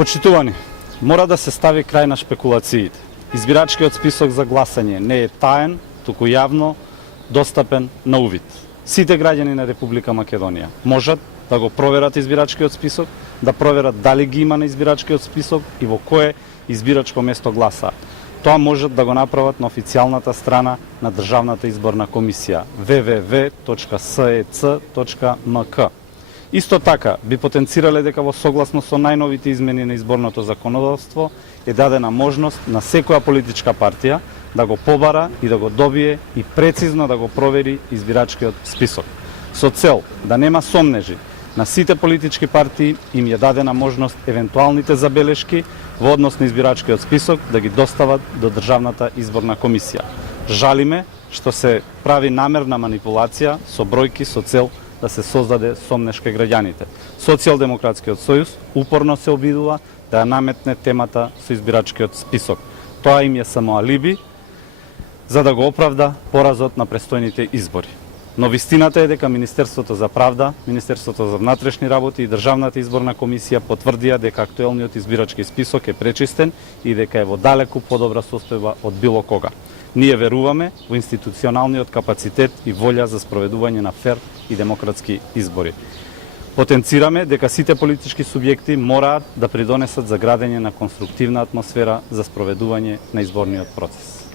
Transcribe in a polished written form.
Почитувани, мора да се стави крај на шпекулациите. Избирачкиот список за гласање не е таен, туку јавно достапен на увид. Сите граѓани на Република Македонија можат да го проверат избирачкиот список, да проверат дали ги има на избирачкиот список и во кое избирачко место гласаат. Тоа можат да го направат на официјалната страна на Државната изборна комисија www.sec.mk. Исто така, би потенцирале дека во согласно со најновите измени на изборното законодавство е дадена можност на секоја политичка партија да го побара и да го добие и прецизно да го провери избирачкиот список. Со цел да нема сомнежи, на сите политички партии им е дадена можност евентуалните забелешки во однос на избирачкиот список да ги достават до Државната изборна комисија. Жалиме што се прави намерна манипулација со бројки со цел да се создаде сомнеш кај граѓаните. Социјалдемократскиот сојуз упорно се обидува да ја наметне темата со избирачкиот список. Тоа им е само алиби за да го оправда поразот на престојните избори. Но вистината е дека Министерството за правда, Министерството за внатрешни работи и Државната изборна комисија потврдија дека актуелниот избирачки список е пречистен и дека е во далеку подобра состојба од било кога. Ние веруваме во институционалниот капацитет и волја за спроведување на фер и демократски избори. Потенцираме дека сите политички субјекти мораат да придонесат за градење на конструктивна атмосфера за спроведување на изборниот процес.